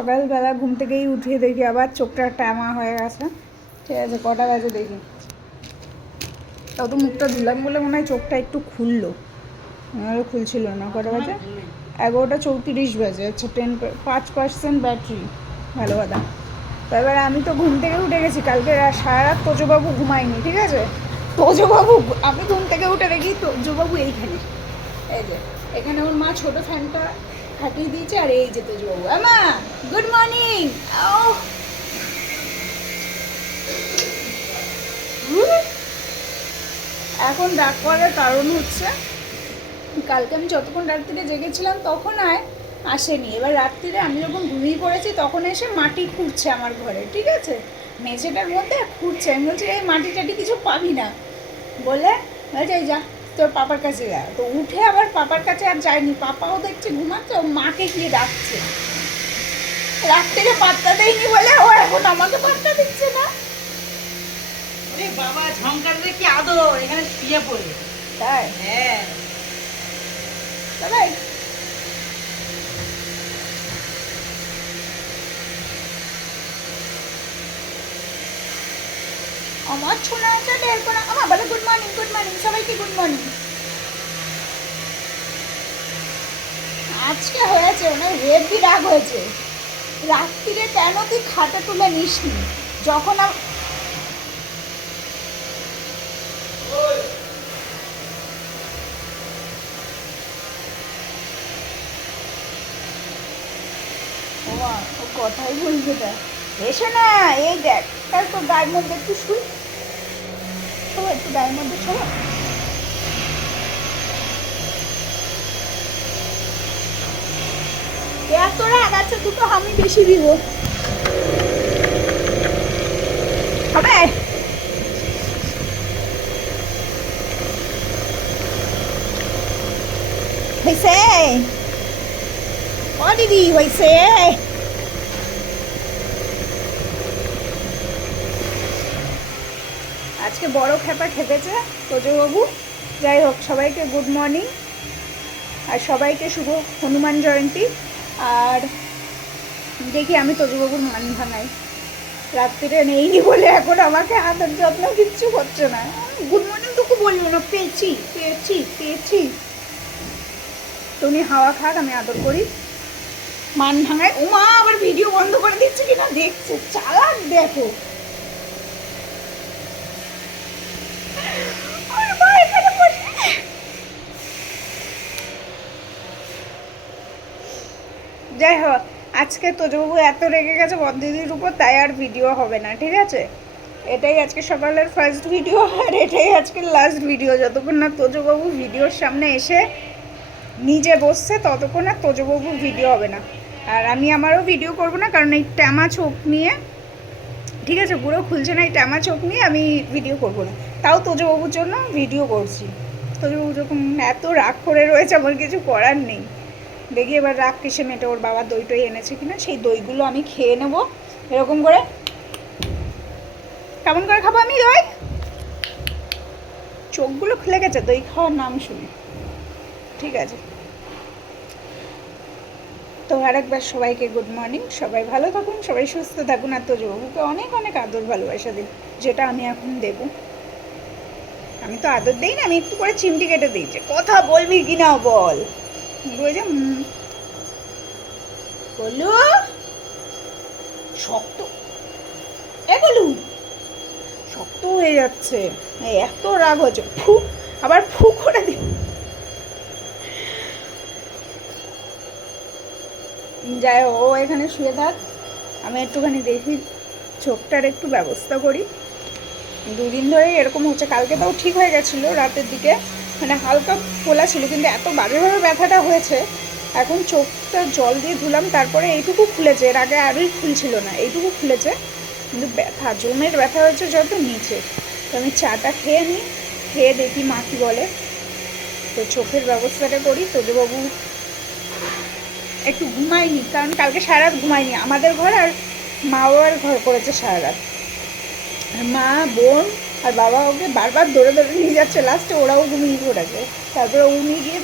সকালবেলা ঘুম থেকেই উঠিয়ে দেখি আবার চোখটা ট্যামা হয়ে গেছে। ঠিক আছে, কটা বাজে দেখি, তত মুখটা ধুলাম বলে মনে হয় চোখটা একটু খুললো, আমারও খুলছিল না। কটা বাজে? 11:34 বাজে। আচ্ছা, 5% ব্যাটারি, ভালো কথা। তো এবার আমি তো ঘুম থেকে উঠে গেছি, কালকে সারা রাত তোজবাবু ঘুমায়নি। ঠিক আছে, তোজবাবু, আমি ঘুম থেকে উঠে দেখি তোজবাবু এইখানে, এই যে এখানে ওর মা ছোট ফ্যানটা খাটিয়ে দিয়েছে, আর এই যে তোজবাবু। আমা, গুড মর্নিং। এখন ডাক করার কারণ হচ্ছে কালকে আমি যতক্ষণ রাত্রিরে জেগেছিলাম তখন আসেনি। এবার রাত্রিরে আমি যখন ঘুমিয়ে পড়েছি তখন এসে মাটি খুঁড়ছে আমার ঘরে। ঠিক আছে, মেঝেটার মধ্যে খুঁড়ছে। আমি বলছি এই মাটি টাটি কিছু পাবি না বলে, বলছে যা তোর পাপার কাছে যা। তো উঠে আবার পাপার কাছে আর যায়নি, পাপাও দেখছে ঘুমাচ্ছে, ও মাকে গিয়ে ডাকছে। রাত্রিরে পাত্তা দেয়নি বলে ও এখন আমাকে পাত্তা দিচ্ছে না। বাবা ঝংকার কি আদর, এখানে শুয়ে পড়ে। তাই? হ্যাঁ দাদাই আমার শোনা আছে বের করে আমার বলে গুড মর্নিং, গুড মর্নিং, সবাইকে গুড মর্নিং। আজকে হয়েছে ওনার হেভি রাগ হয়েছে। রাত্রিরে কেন তুই খাতা তুলে নিসনি? যখন ও কথাই বলবে না, এসে না এই দেখ তারপর গায়ের মধ্যে একটু শুই, সবাই একটু গায়ের মধ্যে সবাই। এত রাগ আছে, দুটো আমি বেশি দিব হবে। হয়েছে ও দিদি, হয়েছে। আজকে বড় খেপা খেপেছে তোজবাবু। যাই হোক, সবাইকে গুড মর্নিং, আর সবাইকে শুভ হনুমান জয়ন্তী। আর দেখি আমি তোজবাবুর মান ভাঙাই, রাত্রিরে নেইনি বলে এখন আমাকে আদর যত্ন কিচ্ছু হচ্ছে না। গুড মর্নিং টুকু বললো না, পেয়েছি পেয়েছি পেয়েছি। তো উনি হাওয়া খাক, আমি আদর করি, মান ভাঙায়। ও মা আবার ভিডিও বন্ধ করে দিচ্ছে কিনা দেখছে, চালাক দেখো। যাই হোক, আজকে তোজবাবু এত রেগে গেছে বদ্দিদির উপর, তাই আর ভিডিও হবে না। ঠিক আছে, এটাই আজকে সকালের ফার্স্ট ভিডিও, আর এটাই আজকের লাস্ট ভিডিও। যতক্ষণ না তোজবাবু ভিডিওর সামনে এসে নিজে বসছে ততক্ষণ আর তোজবাবুর ভিডিও হবে না। আর আমি আমারও ভিডিও করব না, কারণ এই ট্যামা চোখ নিয়ে, ঠিক আছে, পুরো খুলছে না, এই ট্যামা চোখ নিয়ে আমি ভিডিও করব না। তাও তোজবাবুর জন্য ভিডিও করছি। তোজবাবু যখন এত রাগ করে রয়েছে, আমার কিছু করার নেই। দেখি এবার রাগ কিসে মেটে, ওর বাবা দই টই এনেছে কিনা, সেই দইগুলো আমি খেয়ে নেব। এরকম করে কেমন করে খাবো আমি দই? চোখগুলো খুলে গেছে দই খাওয়ার নাম শুনে। ঠিক আছে, তো আরেকবার সবাইকে গুড মর্নিং। সবাই ভালো থাকুন, সবাই সুস্থ থাকুন, আর তোজবাবুকে অনেক অনেক আদর ভালোবাসা দিন, যেটা আমি এখন দেবো। আমি তো আদর দিই না, আমি একটু করে চিমটি কেটে দিয়েছি। কথা বলবি কিনা বল। বলছে বলু শক্ত, এ বলু শক্ত হয়ে যাচ্ছে, এত রাগ হচ্ছে। ফু, আবার ফু করে দি। যাই ও এখানে শুয়ে থাক, আমি একটুখানি দেখি চোখটার একটু ব্যবস্থা করি। দুদিন ধরেই এরকম হচ্ছে, কালকে তাও ঠিক হয়ে গেছিলো রাতের দিকে, মানে হালকা ফোলা ছিল, কিন্তু এত বাজেভাবে ব্যথাটা হয়েছে। এখন চোখটা জল দিয়ে ধুলাম, তারপরে এইটুকু খুলেছে, এর আগে আরই খুলছিল না, এইটুকু খুলেছে, কিন্তু ব্যথা জমের ব্যথা হয়েছে যত নিচে। তো আমি চাটা খেয়ে নিই, খেয়ে দেখি মা কী বলে। তো চোখের ব্যবস্থাটা করি। তোজবাবু একটু ঘুমায়নি, কারণ কালকে সারা রাত ঘুমায়নি। আমাদের ঘর আর মা বাবার ঘর করেছে সারা রাত, মা বোন আর বাবা ওকে বারবার দৌড়ে দৌড়ে নিয়ে যাচ্ছে, লাস্টে ওরাও ঘুমিয়ে পড়েছে। তারপরে উনি গিয়ে